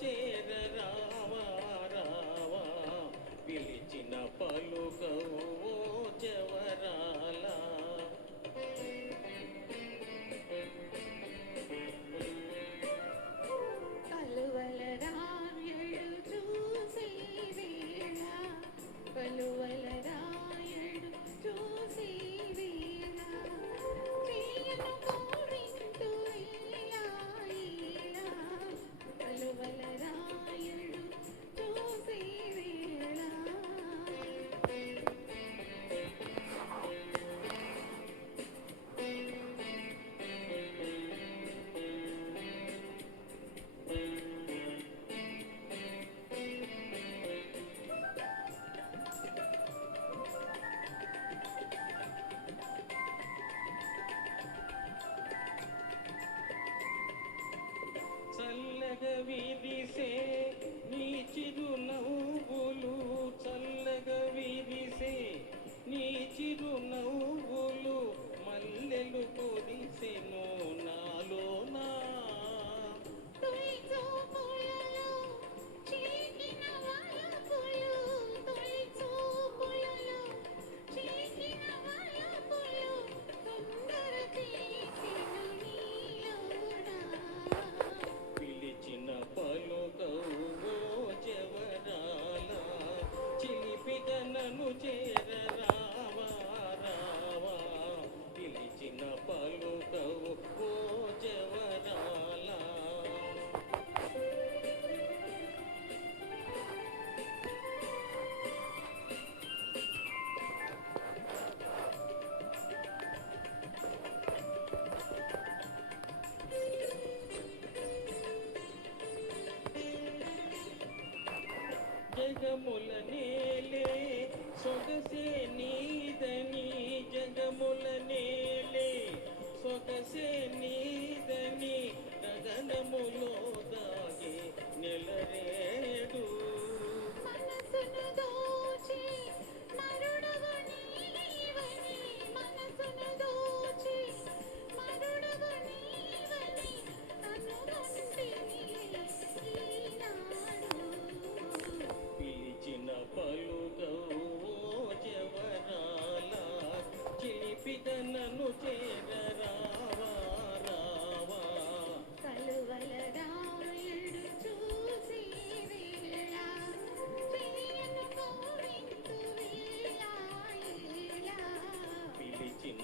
చేర రావా రావా పిలిచిన పలుకవు జవరాల కలువల రాయుడు చూసే వేళ కలువల రాయుడు చూసే వేళ చేయను కోరింతు ఇలా ఇలా కలువల రాయుడు చూసే వేళ చల్లగా విరిసే నీ చిరునవ్వులు చల్లగా విరిసే నీ చిరునవ్వులు మల్లెలు కురిసెను నాలోనా తొలి చూపులలో చీకిన వలపులు తొలి చూపులలో చీకిన వలపులు తొందర చేసెను నీలోనా పిలిచిన పలుకవు జవరాల చిలిపిదనను చేర రావా రావా పిలిచిన పలుకవు ఓ జవరాల జగముల నేలే సొగసే నీదని జగముల నేలే సొగసే నీదని గగనములో దాగే నెలరేడు మనసును దోచి మరుడగు నీవని మనసును దోచి మరుడగు నీవని అనుకుంటిని ఈనాడు పిలిచిన పలుకవు జవరాల చిలిపిదనను చేర రావా రావా కలువల రాయుడు చూసే వేళ చేయను కోరింతు ఇలా ఇలా పిలిచిన